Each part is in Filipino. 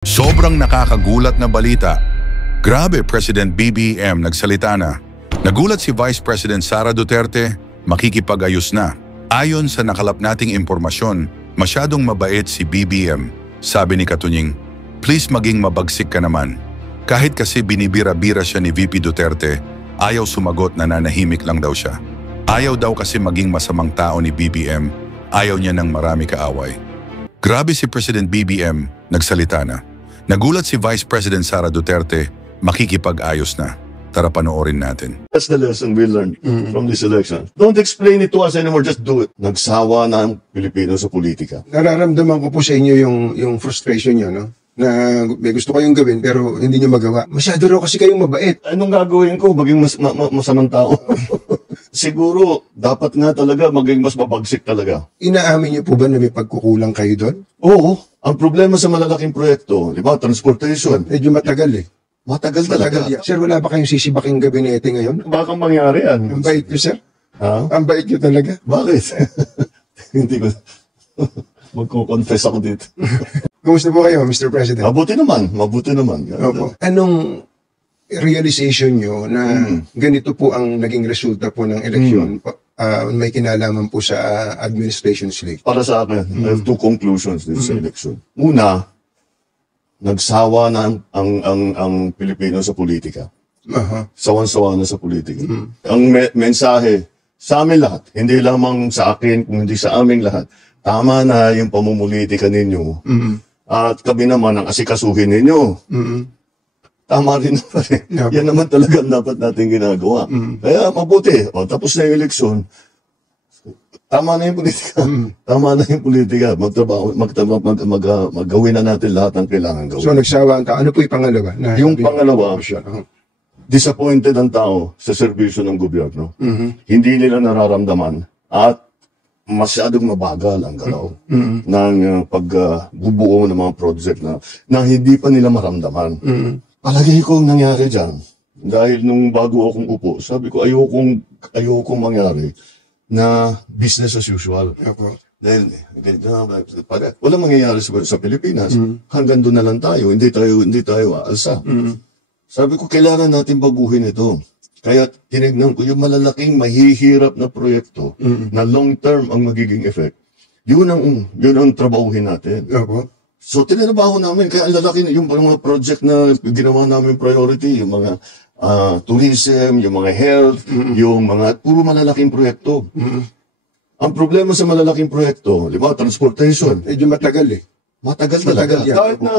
Sobrang nakakagulat na balita. Grabe, President BBM nagsalita na. Nagulat si Vice President Sara Duterte, makikipag-ayos na. Ayon sa nakalap nating impormasyon, masyadong mabait si BBM. Sabi ni Katunying, please maging mabagsik ka naman. Kahit kasi binibira-bira siya ni VP Duterte, ayaw sumagot na nanahimik lang daw siya. Ayaw daw kasi maging masamang tao ni BBM, ayaw niya ng marami kaaway. Grabe si President BBM, nagsalita na. Nagulat si Vice President Sara Duterte, makikipag-ayos na. Tara panoorin natin. That's the lesson we learned from this election. Don't explain it to us anymore, just do it. Nagsawa na ang Pilipino sa politika. Nararamdaman ko po sa inyo yung frustration nyo, no? Na may gusto kayong gawin pero hindi nyo magawa. Masyado raw kasi kayong mabait. Anong gagawin ko? Maging masamang tao? Siguro, dapat nga talaga maging mas mabagsik talaga. Inaamin nyo po ba na may pagkukulang kayo doon? Oo. Ang problema sa malalaking proyekto, di ba, transportation. Medyo matagal eh. Matagal talaga. Matagal. Sir, wala ba kayong sisibaking gabinete ngayon? Baka mangyari yan. Ang bait nyo, sir. Ha? Ang bait nyo talaga. Bakit? Hindi ko. Magko-confess ako dito. Kumusta po kayo, Mr. President? Mabuti naman. Mabuti naman. Opo. Anong realization nyo na ganito po ang naging resulta po ng eleksyon? May kinalaman po sa administration slate. Para sa akin, I have two conclusions dito sa election. Una, nagsawa na ang Pilipino sa politika. Sawan-sawa na sa politika. Ang mensahe sa amin lahat, hindi lamang sa akin, kundi sa aming lahat, tama na yung pamumulitika ninyo. At kami naman ang asikasuhin ninyo. Tama rin naman eh. Yan naman talaga dapat natin ginagawa. Kaya mabuti. O, tapos na yung eleksyon. Tama na yung politika. Tama na yung politika. Magawin na natin lahat ng kailangan gawin. So nagsawa ang tao. Ano po yung pangalawa? Yung pangalawa, disappointed ang tao sa serbisyo ng gobyerno. Hindi nila nararamdaman at masyadong mabagal ang galaw ng pagbubuo ng mga project na hindi pa nila maramdaman. Palagi ko ang nangyari dyan. Dahil nung bago akong upo, sabi ko ayokong mangyari na business as usual. Dahil walang mangyayari sa Pilipinas. Hanggang doon na lang tayo. Hindi tayo aalsa. Sabi ko, kailangan natin baguhin ito. Kaya tinignan ko yung malalaking mahihirap na proyekto na long-term ang magiging effect. Yun ang trabahuhin natin. So, tinrabaho namin. Kaya ang lalaki, yung mga project na ginawa namin priority, yung mga tourism, yung mga health, yung mga puro malalaking proyekto. Ang problema sa malalaking proyekto, di ba, transportation. Medyo matagal eh. Matagal talaga.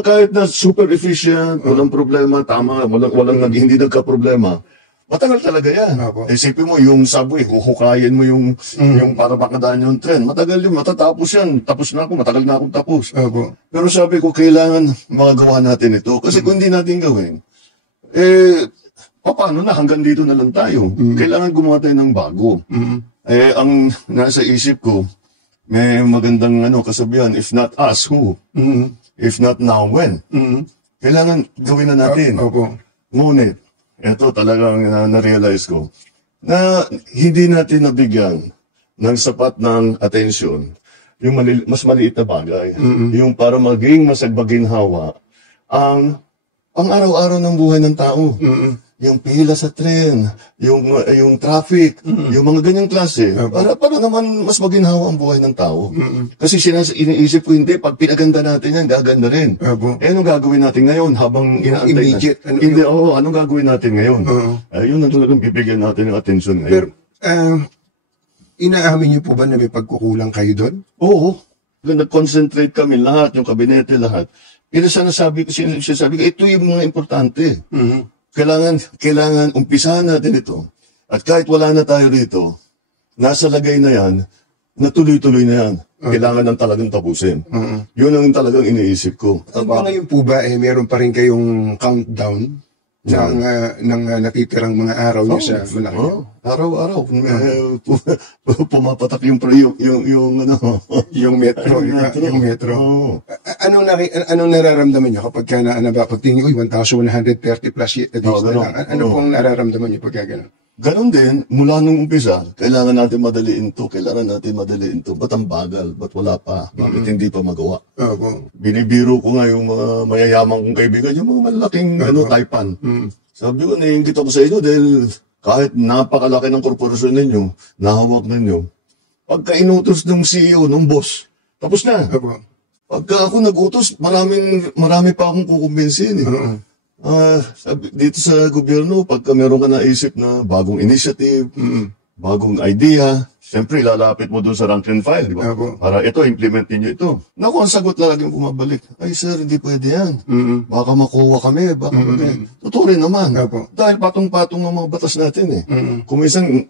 Kahit na super efficient, walang problema, tama, hindi nagka-problema. Matagal talaga yan. Isipin mo, yung subway, huhukayin mo yung para makadaan yung tren. Matagal yun, matatapos yan. Tapos na ako, matagal na akong tapos. Pero sabi ko, kailangan magagawa natin ito. Kasi kung hindi natin gawin, paano na, hanggang dito na lang tayo. Kailangan gumawa tayo ng bago. Ang nasa isip ko, may magandang kasabihan, if not us, who? If not now, when? Kailangan gawin na natin. Ngunit, ito talagang na-realize ko na hindi natin nabigyan ng sapat ng atensyon yung mas maliit na bagay. Yung para maging masagbaginhawa ang pang-araw-araw ng buhay ng tao. Yung pila sa tren, yung traffic, yung mga ganyang klase. Para naman mas maginhawa ang buhay ng tao. Kasi iniisip ko, hindi, pag pinaganda natin yan, gaganda rin. Anong gagawin natin ngayon habang inaantay immediate, na? Hindi, anong gagawin natin ngayon? Yun ang talagang bibigyan natin ng atensyon ngayon. Pero, inaamin niyo po ba na may pagkukulang kayo doon? Oo. Nag-concentrate kami lahat, yung kabinete lahat. Pero sinasabi ko, ito yung mga importante. Kailangan umpisahan natin ito. At kahit wala na tayo dito, nasa lagay na yan, natuloy-tuloy na yan. Kailangan ng talagang tapusin. Yun ang talagang iniisip ko. Ngayon po ba, meron pa rin kayong countdown ng natitirang mga araw niyo sa Malacanang? Araw-araw. Pumapatak yung metro. Yung metro. Anong nararamdaman niyo kapag pagtingin, 1,130 plus days na lang? Ano pong nararamdaman niyo pagka gano'n? Ganon din, mula nung umpisa, kailangan natin madaliin to, Ba't ang bagal? Ba't wala pa? Bakit hindi pa magawa? Opo. Binibiro ko nga yung mga mayayamang kong kaibigan, yung mga malaking taipan. Sabi ko, naiingit ako sa inyo dahil kahit napakalaki ng korporasyon ninyo, nahawak ninyo, pagka inutos ng CEO, ng boss, tapos na. Opo. Pagka ako nag-utos, marami pa akong kukumbinsin. Dito sa gobyerno, pagka meron ka naisip na bagong initiative, bagong idea, siyempre lalapit mo dun sa rank and file, di ba? Para ito, implement niyo ito. Naku, ang sagot laging bumabalik, ay sir, hindi pwede yan. Baka makuha kami, Totoo rin naman. Dahil patong-patong ang mga batas natin eh. Kung isang,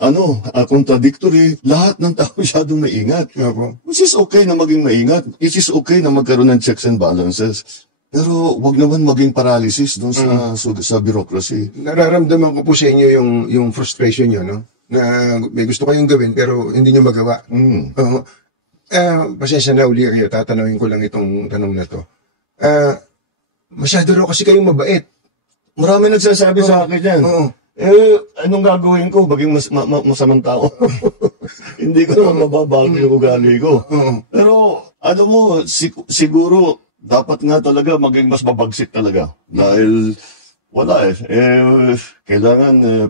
contradictory, lahat ng tao masyadong maingat. Which is okay na maging maingat. It is okay na magkaroon ng checks and balances. Pero wag naman maging paralysis doon sa bureaucracy. Nararamdaman ko po sa inyo yung frustration nyo, no? Na may gusto kayong gawin pero hindi nyo magawa. Pasensya na uli kayo, tatanungin ko lang itong tanong na to. Masyado raw kasi kayong mabait. Marami nagsasabi sa akin yan. Anong gagawin ko? Maging masamang tao. Hindi ko naman mababago yung ugali ko. Pero, siguro, dapat nga talaga maging mas mabagsik talaga. Dahil, wala kailangan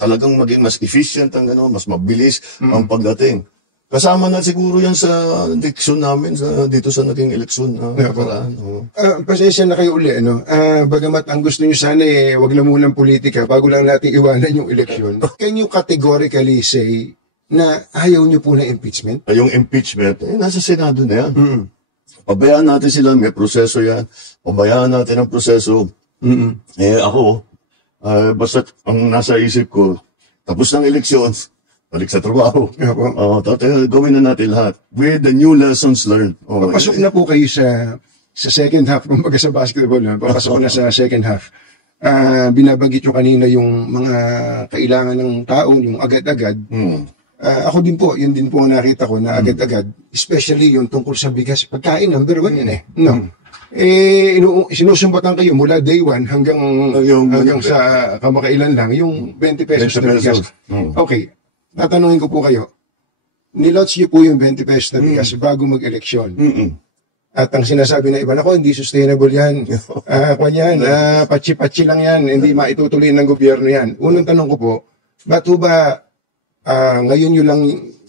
talagang maging mas efficient mas mabilis ang pagdating. Kasama na siguro yan sa eleksyon namin, dito sa naging eleksyon. Pasensya na kayo uli, bagamat ang gusto nyo sana wag na munang politika bago lang natin iwanan yung eleksyon. Can you categorically say na ayaw nyo po na impeachment? Yung impeachment, nasa Senado na yan. Pabayaan natin sila, may proseso yan. Pabayaan natin ang proseso. Ako, basta ang nasa isip ko, tapos ng eleksyon, balik sa trabaho. Gawin na natin lahat. With the new lessons learned. Papasok na po kayo sa second half, kumbaga sa basketball. Papasok na sa second half. Binabagit nyo kanina yung mga kailangan ng tao, yung agad-agad. Ako din po, yun din po ang nakita ko na agad-agad, especially yung tungkol sa bigas. Pagkain, number 1 yan No? Sinusumbatan kayo mula day 1 hanggang sa kamakailan lang, yung 20 pesos na bigas. Okay, tatanungin ko po kayo, nilots niyo po yung 20 pesos na bigas bago mag-eleksyon. At ang sinasabi na iba, hindi sustainable yan. Patsi-patsi lang yan, hindi maitutuloy ng gobyerno yan. Unang tanong ko po, ba't ba ngayon yun lang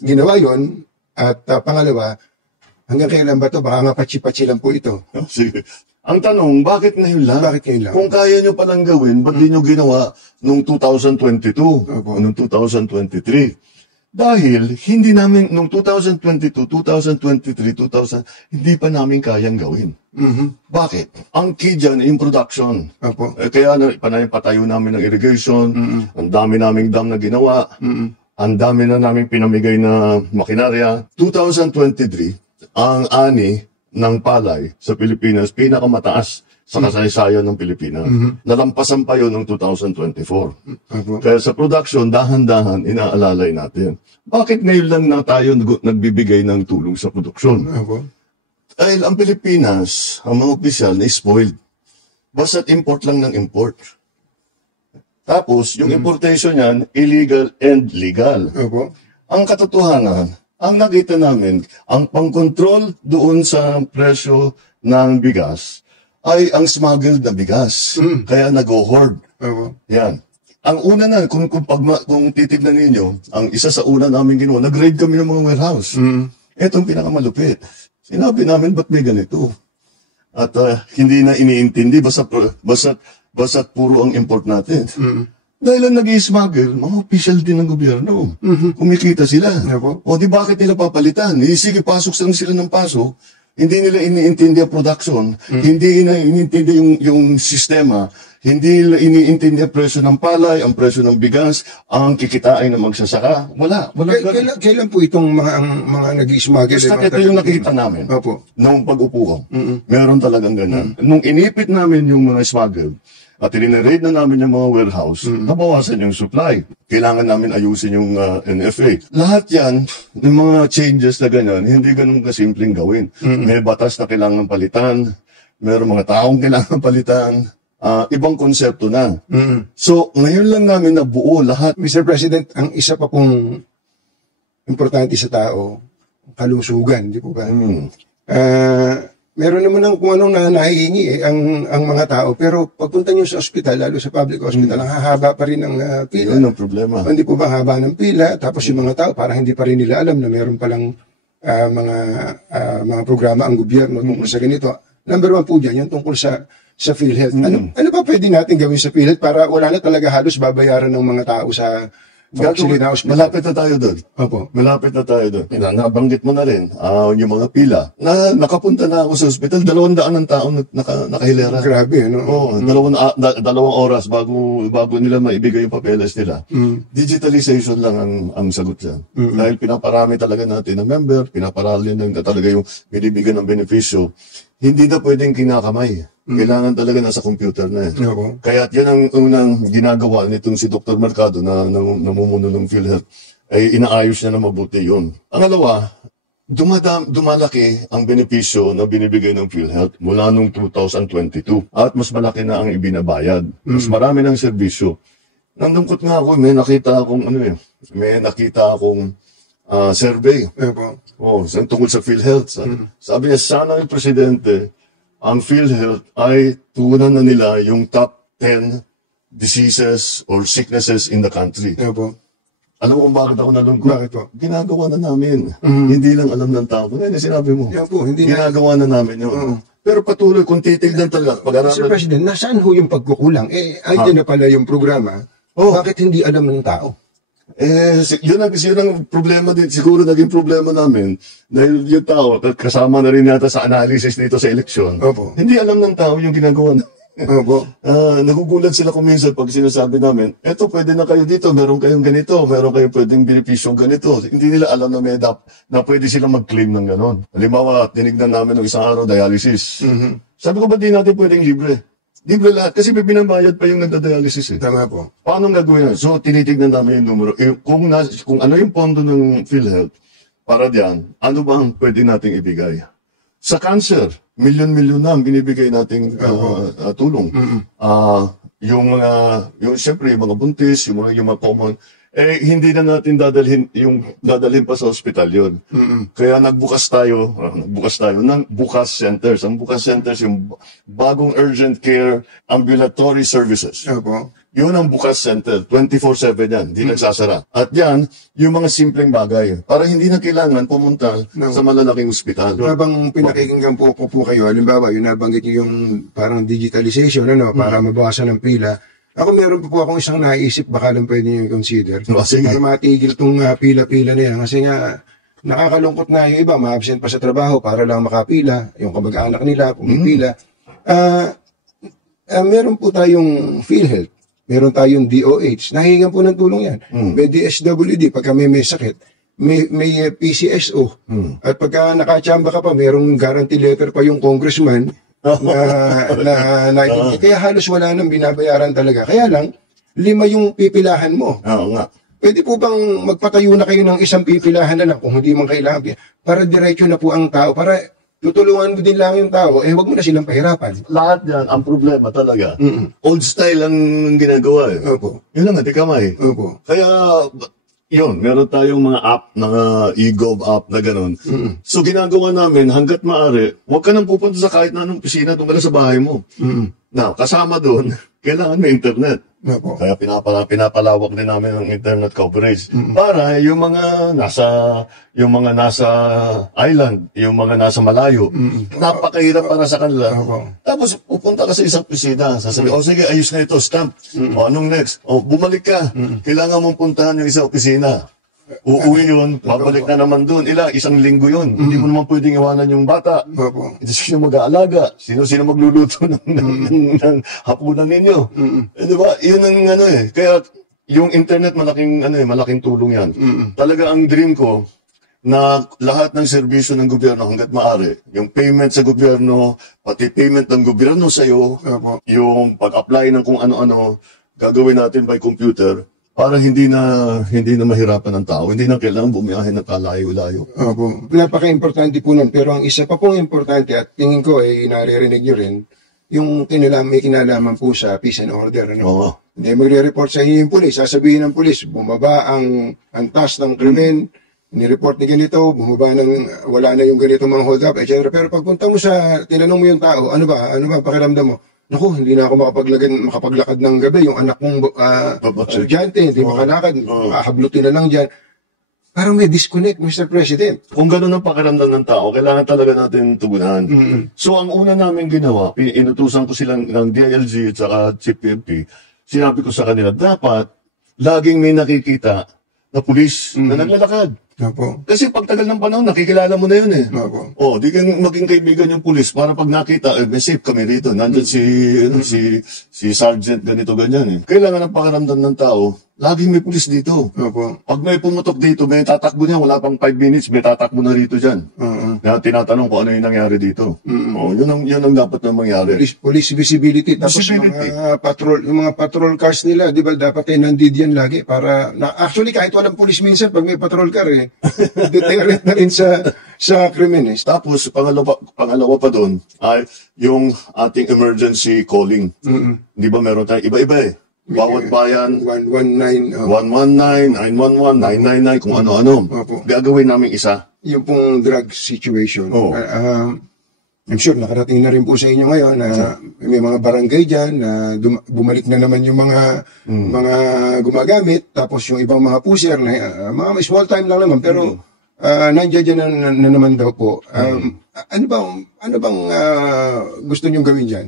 ginawa yun? At pangalawa, hanggang kailan ba ito? Baka nga patsi-patsi lang po ito. Sige. Ang tanong, bakit ngayon lang? Kung kaya nyo palang gawin, ba't di nyo ginawa noong 2022 o noong 2023? Dahil hindi namin, noong 2022, 2023, hindi pa namin kayang gawin. Bakit? Ang key dyan, yung production. Kaya patayo namin ng irrigation, ang dami naming dam na ginawa, ang dami na namin pinamigay na makinarya. 2023, ang ani ng palay sa Pilipinas, pinakamataas sa kasaysayan ng Pilipinas. Nalampasan pa yun noong 2024. Kaya sa production, dahan-dahan, inaalalay natin. Bakit ngayon lang na tayo nagbibigay ng tulong sa produksyon? Dahil ang Pilipinas, ang mga opisyal na spoiled. Basta't import lang ng import. Tapos, yung importation yan, illegal and legal. Ang katotohanan, ang nakita namin, ang pang-control doon sa presyo ng bigas ay ang smuggled na bigas. Kaya nag-hoard. Yan. Ang una na, kung titignan ninyo, ang isa sa una namin ginawa, nag-raid kami ng mga warehouse. Itong pinakamalupit. Sinabi namin, ba't may ganito? At hindi na iniintindi, basta't puro ang import natin. Dahil ang nag-i-smuggle, mga official din ng gobyerno. Kumikita sila. O di bakit nila papalitan? Sige, pasok sila ng pasok. Hindi nila iniintindi ang production. Hindi nila iniintindi yung sistema. Hindi nila iniintindi ang presyo ng palay, ang presyo ng bigas, ang kikitain ng magsasaka. Wala. Kailan po itong mga nag-i-smuggle? Basta ito yung nakita namin. Noong pag-upo ko. Meron talagang ganyan. Nung inipit namin yung mga smuggle, at rinaraid na namin yung mga warehouse, nabawasan yung supply. Kailangan namin ayusin yung NFA. Lahat yan, yung mga changes na ganyan, hindi ganun kasimpleng gawin. May batas na kailangan palitan, mayroong mga taong kailangan palitan, ibang konsepto na. So, ngayon lang namin nabuo lahat. Mr. President, ang isa pa pong importante sa tao, kalusugan, di po ba? Meron naman ng kung anong nahihingi ang mga tao, pero pagpunta nyo sa ospital, lalo sa public hospital, ang hahaba pa rin ang pila. Yun ang problema. Hindi po ba haba ng pila, tapos yung mga tao, parang hindi pa rin nila alam na meron palang mga programa ang gobyerno tungkol sa ganito. Number one po dyan, yung tungkol sa PhilHealth. Ano pa pwede natin gawin sa PhilHealth para wala na talaga halos babayaran ng mga tao sa actually na hospital? Malapit na tayo doon. Opo. Malapit na tayo doon. Nabanggit mo na rin, yung mga pila. Nakapunta na ako sa ospital, 200 ng tao nakahilera. Grabe, no? Oo, dalawang oras bago nila maibigay yung papeles nila. Digitalization lang ang sagot dyan. Dahil pinaparami talaga natin ng member, pinaparami lang talaga yung binibigyan ng benepisyo. Hindi na pwedeng kinakamay. Kailangan talaga nasa computer na yan. Kaya yan ang unang ginagawa nitong si Dr. Mercado na namumuno ng PhilHealth, ay inaayos niya na mabuti yun. Ang alawa, dumalaki ang benepisyo na binibigay ng PhilHealth mula noong 2022. At mas malaki na ang ibinabayad. Mas marami ng serbisyo. Nandungkot nga ako, may nakita akong survey. Tungkol sa PhilHealth. Sabi niya, sana yung presidente, ang PhilHealth ay tugunan na nila yung top 10 diseases or sicknesses in the country. Alam mo kung bakit ako nalungkot? Bakit po? Ginagawa na namin. Hindi lang alam ng tao. Kaya sinabi mo. Ginagawa na namin yun. Pero patuloy, kung titignan talaga, pag-aralan. Sir President, nasaan ho yung pagkukulang? Ayun na pala yung programa. Bakit hindi alam ng tao? Yun ang problema din. Siguro naging problema namin dahil yung tao, kasama na rin yata sa analysis nito sa eleksyon. Hindi alam ng tao yung ginagawa na. Nagugulat sila kung minsan pag sinasabi namin, eto pwede na kayo dito, meron kayong ganito, meron kayong pwedeng benepisyong ganito. Hindi nila alam na pwede sila mag-claim ng ganon. Halimbawa, tinignan namin ng isang araw dialysis. Sabi ko, ba't di natin pwedeng libre? Libre lahat. Kasi may binabayad pa yung nagda-dialysis. Tama po. Paano gagawin yan? So, tinitignan namin yung numero. Kung ano yung pondo ng PhilHealth, para diyan, ano ba ang pwede nating ibigay? Sa cancer, milyon-milyon na ang binibigay nating tulong. Siyempre, yung mga buntis, yung mga common, hindi na natin dadalhin pa sa ospital yun. Kaya nagbukas tayo ng Bukas Centers. Ang Bukas Centers, yung bagong urgent care ambulatory services. Yun ang Bukas Center. 24/7 yan. Hindi nagsasara. At yan, yung mga simpleng bagay. Para hindi na kailangan pumunta sa malalaking ospital. Habang pinakikinggan po kayo, halimbawa, yung nabanggit nyo yung parang digitalization, para mabawasan ng pila. Ako meron po akong isang naisip, baka lang pwede nyo i-consider. Para matigil itong pila-pila na yan. Kasi nga, nakakalungkot na yung iba, ma-absent pa sa trabaho para lang makapila, yung kamag-anak nila, pumipila. Meron po tayong PhilHealth, meron tayong DOH, nahihingan po ng tulong yan. May DSWD, pagka may sakit, may PCSO. At pagka nakachamba ka pa, merong guarantee letter pa yung congressman, kaya halos wala nang binabayaran talaga. Kaya lang, 5 yung pipilahan mo. Pwede po bang magpatayo na kayo ng isang pipilahan na lang kung hindi man kailangan? Para diretso na po ang tao. Para tutulungan mo din lang yung tao, wag mo na silang pahirapan. Lahat yan, ang problema talaga. Old style ang ginagawa. Yun lang, di kamay. Kaya, yun, meron tayong mga app, mga e-gov app na gano'n. So, ginagawa namin, hanggat maaari, huwag ka nang pupunta sa kahit na anong pisina tungkol sa bahay mo. Now, kasama doon, kailangan may internet. Kaya pinapalawak din namin ang internet coverage. Para yung mga nasa island, yung mga nasa malayo, napakahirap para sa kanila. Tapos pupunta ka sa isang pisina, sasabihin, sige, ayos na ito, stamp. Anong next? Bumalik ka. Kailangan mong puntahan yung isang pisina. Uuwi yun, babalik na naman doon. Isang linggo yun. Hindi mo naman pwedeng iwanan yung bata. Sino mag-aalaga? Sino magluluto ng hapunan ninyo? Diba? Yun ang Kaya yung internet malaking tulong yan. Talaga ang dream ko na lahat ng serbisyo ng gobyerno hanggat maaari, yung payment sa gobyerno, pati payment ng gobyerno sa iyo, yung pag-apply ng kung ano-ano, gagawin natin by computer. Para hindi na mahirapan ng tao, hindi na kailangan bumiyahin ng kalayo-layo. Napaka-importante po nun. Pero ang isa pa pong importante at tingin ko ay naririnig nyo rin, yung may kinalaman po sa peace and order. Ano? Oo. Hindi magre-report sa inyo yung pulis. Sasabihin ng pulis, bumaba ang task ng krimen, ni-report ni ganito, bumaba wala na yung ganito mga hold up, etc. Pero pagpunta mo tinanong mo yung tao, ano ba pakiramdam mo? Naku, hindi na ako makapaglakad ng gabi. Yung anak kong estudyante, hindi makalakad, hahablutin na lang dyan. Parang may disconnect, Mr. President. Kung gano'n ang pakiramdam ng tao, kailangan talaga natin tugunan. So, ang una namin ginawa, inutusan ko silang ng DILG at saka Chief PNP, sinabi ko sa kanila, dapat laging may nakikita na pulis na naglalakad. Opo. Kasi pagtagal ng panahon, nakikilala mo na yun eh. Opo. Di kang maging kaibigan yung pulis para pag nakita, may safe kami rito. Nandyan si Sergeant ganito, ganyan eh. Kailangan ang pakiramdam ng tao, laging may pulis dito. Opo. Pag may pumutok dito, may tatakbo niya, wala pang 5 minutes, may tatakbo na rito dyan. Na tinatanong kung ano yung nangyari dito. Yun ang dapat na mangyari. Police visibility. Tapos yung mga patrol cars nila, di ba dapat nandid yan lagi para, actually kahit walang police minsan, pag may patrol car deterrent na rin sa krimen. Tapos, pangalawa pa doon, ay yung ating emergency calling. Di ba meron tayo iba-iba eh. Bawat bayan, 119, 119, 911, 999, kung ano-ano. Gagawin namin isa. Yung pong drug situation. I'm sure nakarating na rin po sa inyo ngayon na may mga barangay dyan na bumalik na naman yung mga gumagamit, tapos yung ibang mga pusher na mga small time lang naman pero nandiyan na naman daw po. Ano bang gusto niyong gawin dyan?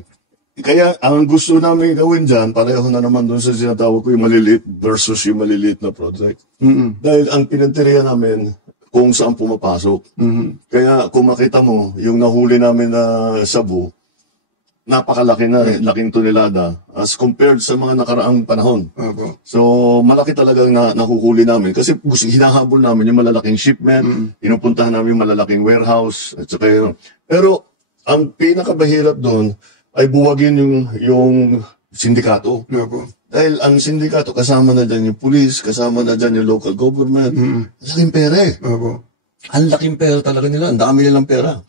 Kaya ang gusto namin gawin dyan, pareho na naman doon sa sinatawag ko yung maliliit versus yung maliliit na project. Dahil ang pinanteriya namin kung saan pumapasok. Kaya kung makita mo, yung nahuli namin na sabu, napakalaki na, laking tonelada as compared sa mga nakaraang panahon. So, malaki talagang nakuhuli namin. Kasi hinahabol namin yung malalaking shipment, pinupuntahan namin yung malalaking warehouse, at saka yun. Pero, ang pinakabahirap doon, ay buwagin yung sindikato. Dahil ang sindikato, kasama na dyan yung police, kasama na dyan yung local government. Laking pera eh. Ang laking pera talaga nila. Ang dami nilang pera.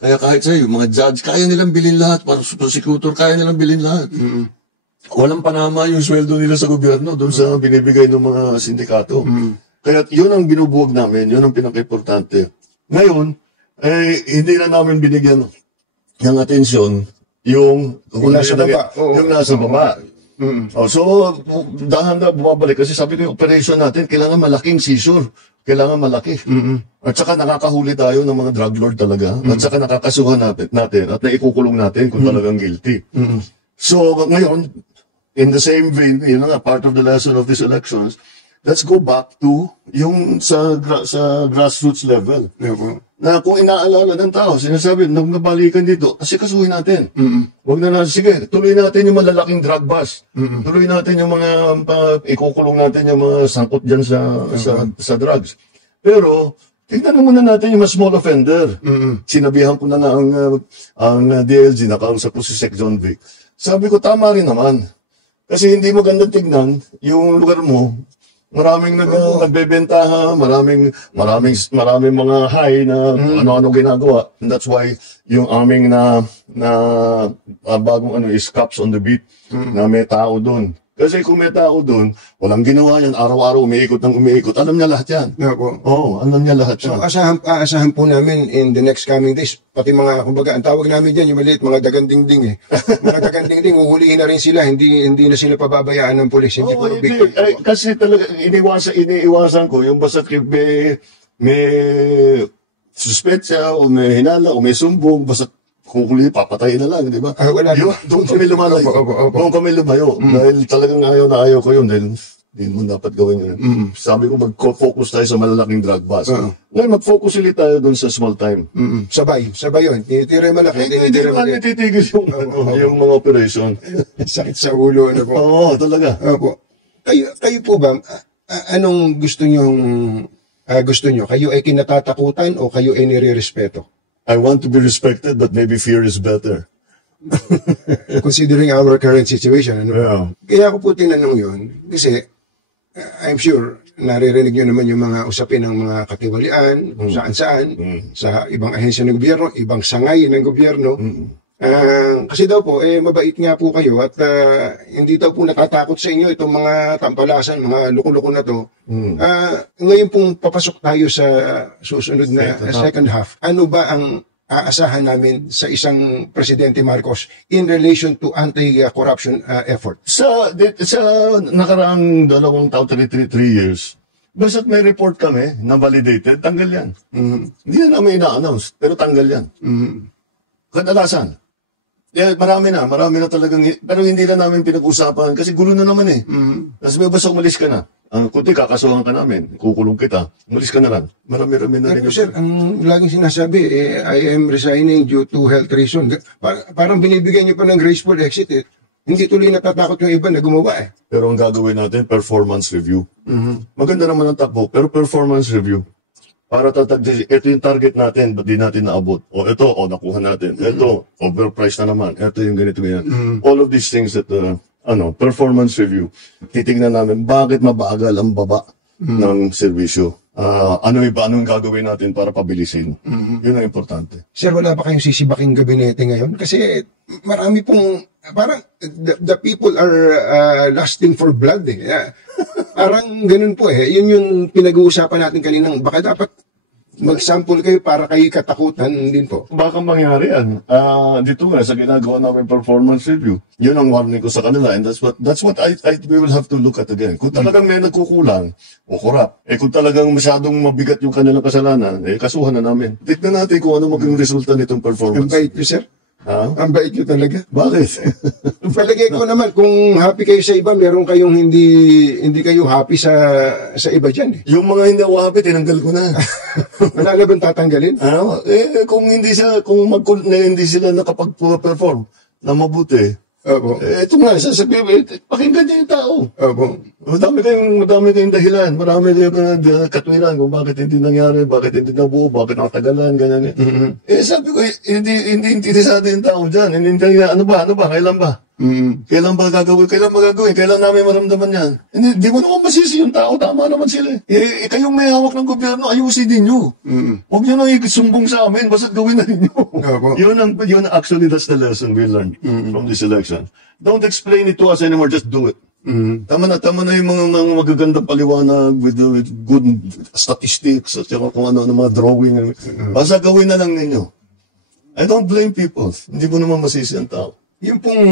Kaya kahit sa'yo, yung mga judge, kaya nilang bilhin lahat. Para prosecutor, kaya nilang bilhin lahat. Walang panama yung sweldo nila sa gobyerno doon sa binibigay ng mga sindikato. Kaya yun ang binubuwag namin. Yun ang pinaka-importante. Ngayon, hindi na namin binigyan ng atensyon yung nasa baba. Yung nasa baba. So, dahan na bumabalik. Kasi sabi ko yung operation natin, kailangan malaking seizure. Kailangan malaki. At saka nakakahuli tayo ng mga drug lord talaga. At saka nakakasuhan natin at naikukulong natin kung talagang guilty. So, ngayon, in the same vein, yun nga, part of the lesson of these elections, let's go back to yung sa grassroots level. Na kung inaalala ng tao, sinasabi, nabalikan dito, kasi kasuhin natin. Huwag na sige, tuloy natin yung malalaking drug bust. Tuloy natin yung mga, ikukulong natin yung mga sangkot dyan sa drugs. Pero, tignan muna natin yung mga small offender. Sinabihan ko na nga ang DLG, nakausap ko si Sec. John Vic. Sabi ko, tama rin naman. Kasi hindi maganda tignan yung lugar mo. Maraming nagbebentaha, maraming mga high na ano-ano ginagawa. And that's why yung aming bagong is cops on the beat na may tao doon. Kasi kung may tao doon, walang ginawa yan, araw-araw umiikot ng umiikot. Alam niya lahat yan. Alam niya lahat yan. So, asahan po namin in the next coming days, pati mga, kumbaga, ang tawag namin dyan, yung maliit, mga dagandingding Mga dagandingding, uhulihin na rin sila, hindi na sila pababayaan ng polis. Kasi talaga, iniiwasan ko, yung basta may suspetsya, o may hinala, o may sumbong, basta kung huli, papatayin na lang, di ba? Doon kami lumalayo. Doon kami lumayo. Dahil talagang ayaw ko yun. Dahil hindi mo dapat gawin yun. Sabi ko, mag-focus tayo sa malalaking drug bust. Ngayon, mag-focus ulit tayo doon sa small time. Sabay yun. Tinitira malaki. Hindi naman natitigil yung mga operation. Sakit sa ulo. Oo, talaga. Kayo po ba, anong gusto nyo? Kayo ay kinatatakutan o kayo ay nire-respeto? I want to be respected, but maybe fear is better. Considering our current situation. Kaya ako po tinanong yun, kasi I'm sure, naririnig nyo naman yung mga usapin ng mga katiwalian, saan-saan, sa ibang ahensya ng gobyerno, ibang sangay ng gobyerno. Kasi daw po, mabait nga po kayo at hindi daw po natatakot sa inyo itong mga tampalasan, mga loko-loko na to. Ngayon pong papasok tayo sa susunod na second half, ano ba ang aasahan namin sa isang Presidente Marcos in relation to anti-corruption effort? Sa nakaraang 2 taon, 3 years, basta't may report kami na validated, tanggal yan. Hindi na namin ina-announce, pero tanggal yan. Kadalasan. Marami na talagang, pero hindi na namin pinag-usapan kasi gulo na naman eh. Tapos may basta umalis ka na. Kunti kakasuhan ka namin, kukulong kita, umalis ka na lang. Marami na rin. Pero sir, ang laging sinasabi, I am resigning due to health reason. Parang binibigyan niyo pa ng graceful exit eh. Hindi tuloy natatakot yung iba na gumawa eh. Pero ang gagawin natin, performance review. Maganda naman ang takbo, pero performance review. Para ito yung target natin, ba't di natin naabot? O ito, nakuha natin. Ito, overpriced na naman. Ito yung ganito ganyan. All of these things that, performance review. Titignan namin, bakit mabagal ang baba ng serbisyo? Anong gagawin natin para pabilisin? Yun ang importante. Sir, wala ba kayong sisibaking gabinete ngayon? Kasi marami pong, parang the people are lusting for blood eh. Parang ganun po eh. Yun yung pinag-uusapan natin kaninang, baka dapat mag-sample kayo para kayo katakutan din po. Baka mangyari yan. Dito nga, sa ginagawa namin performance review, yun ang warning ko sa kanila. And that's what we will have to look at again. Kung talagang may nagkukulang o korap, kung talagang masyadong mabigat yung kanilang kasalanan, kasuhan na namin. Tignan natin kung ano maging resulta nitong performance. Ang bait nyo, sir. Ang bait nyo talaga. Bakit? Palagay ko naman, kung happy kayo sa iba, meron kayong hindi kayo happy sa iba dyan eh. Yung mga hindi ako happy, tinanggal ko na. Wala na bang tatanggalin? Kung hindi sila nakapag-perform na mabuti, Opo. Ito nga, sasabihin, pakinggan niyo yung tao. Opo. Madami kayong dahilan, marami kayong katwiran kung bakit hindi nangyari, bakit hindi nabuo, bakit nakatagalan, ganyan. Sabi ko, hindi interesado yung tao dyan. Ano ba, kailan ba? Kailan ba gagawin? Kailan namin maramdaman yan? Hindi mo naman masisi yung tao, tama naman sila. Kayong may hawak ng gobyerno, ayusin din nyo. Huwag nyo nang isumbong sa amin, basta't gawin na rin nyo. Actually, that's the lesson we learned from this election. Don't explain it to us anymore, just do it. Tama na yung mga magagandang paliwanag with good statistics at kung ano mga drawing. Basta gawin na lang ninyo. I don't blame people. Hindi mo naman masisi ang tao. Yung pong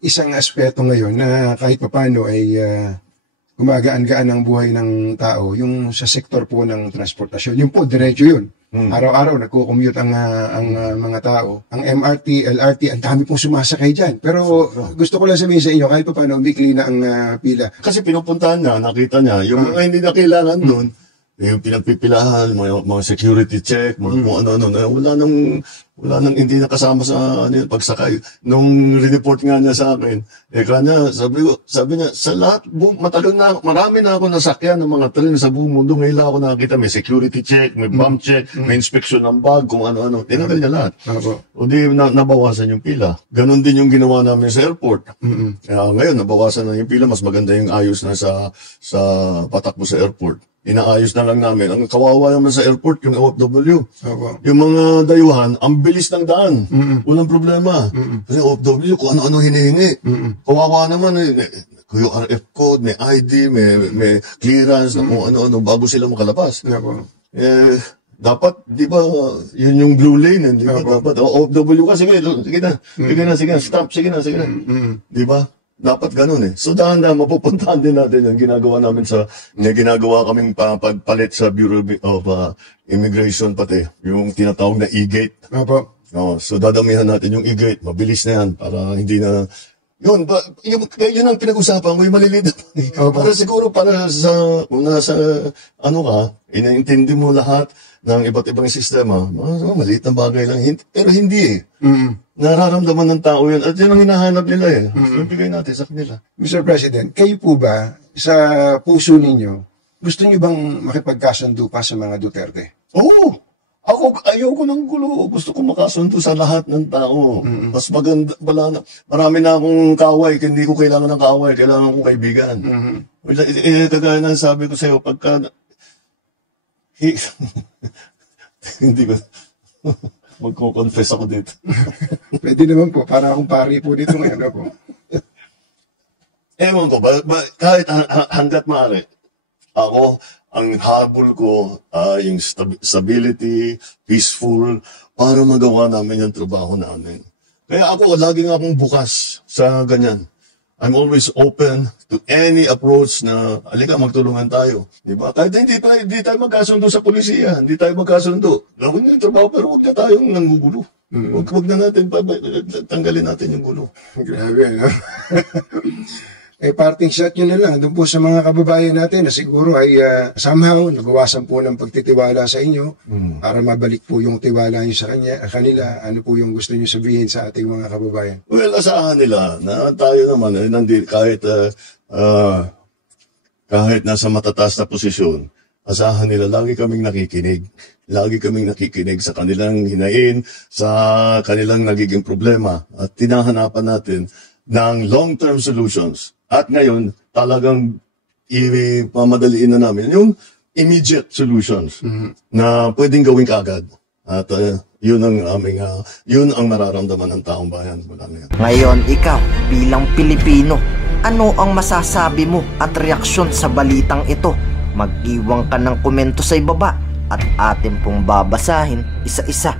isang aspeto ngayon na kahit papano ay gumagaan-gaan ang buhay ng tao, yung sa sektor po ng transportasyon. Yung po, diretso yun. Araw-araw, nagko-commute ang mga tao. Ang MRT, LRT, ang dami pong sumasakay dyan. Pero gusto ko lang sabihin sa inyo, kahit papano, bigli na ang pila. Kasi pinupuntahan niya, nakita niya, yung mga hindi na kailangan doon, yung pinagpipilahan, mga security check, mga kung ano-ano, wala nang hindi nakasama sa pagsakay. Nung report nga niya sa akin, kanya, sabi niya, sa lahat, marami na ako nasakyan ng mga tren sa buong mundo. Ngayon lang ako nakakita, may security check, may bomb check, may inspection ng bag, kung ano-ano. Tinanggal niya lahat. O di, nabawasan yung pila. Ganon din yung ginawa namin sa airport. Ngayon, nabawasan na yung pila, mas maganda yung ayos na sa patakbo sa airport. Inaayos na lang namin. Ang kawawa naman sa airport, yung OFW. Yung mga dayuhan, ang bilis ng daan. Walang problema. Kasi OFW, kung ano-ano hinihingi. Kawawa naman yung RF code, may ID, may clearance, kung ano-ano, bago sila makalabas. Dapat, di ba, yun yung blue lane, di ba? Dapat, OFW ka, sige na, stop, sige na. Di ba? Dapat ganun eh. So dahan-dahan mapupuntahan din natin yung ginagawa namin ginagawa kaming pagpalit sa Bureau of Immigration pati, yung tinatawag na e-gate. So dadamihan natin yung e-gate, mabilis na yan para hindi na yun ang pinag-usapan ko, yung maliliit. Para siguro kung nasa inaintindi mo lahat ng iba't ibang sistema, maliit na bagay lang, pero hindi eh. Nararamdaman ng tao yun. At yun ang hinahanap nila eh. Ibigay natin sa kanila. Mr. President, kayo po ba, sa puso ninyo, gusto niyo bang makipagkasundo pa sa mga Duterte? Oo. Ayoko ng gulo. Gusto ko makasundo sa lahat ng tao. Mas maganda, marami na akong kaway. Hindi ko kailangan ng kaway. Kailangan kong kaibigan. Kagaya ng sabi ko sa'yo, pagka... hindi ko... Magko-confess ako dito. Pwede naman po, para akong pari po dito ngayon ako. Ewan ko, kahit hanggat maaari, ako, ang habol ko, yung stability, peaceful, para magawa namin yung trabaho namin. Kaya ako, laging akong bukas sa ganyan. I'm always open to any approach na, alika, magtulungan tayo. Diba? Kahit hindi tayo magkasundo sa polisiya, hindi tayo magkasundo. Gawin na yung trabaho, pero huwag na tayong nangugulo. Huwag na natin, tanggalin natin yung gulo. Grabe, no? Parting shot nyo na lang doon po sa mga kababayan natin na siguro ay somehow nabawasan po ng pagtitiwala sa inyo para mabalik po yung tiwala nyo sa kanila. Ano po yung gusto nyo sabihin sa ating mga kababayan? Well, asahan nila na tayo naman, kahit nasa matataas na posisyon, asahan nila, lagi kaming nakikinig. Lagi kaming nakikinig sa kanilang hinain, sa kanilang nagiging problema. At tinahanapan natin ng long-term solutions. At ngayon, talagang ipamadaliin na namin yung immediate solutions na pwedeng gawin kaagad. At yun ang nararamdaman ng taong bayan. Ngayon, ikaw bilang Pilipino, ano ang masasabi mo at reaksyon sa balitang ito? Mag-iwan ka ng komento sa ibaba at atin pong babasahin isa-isa.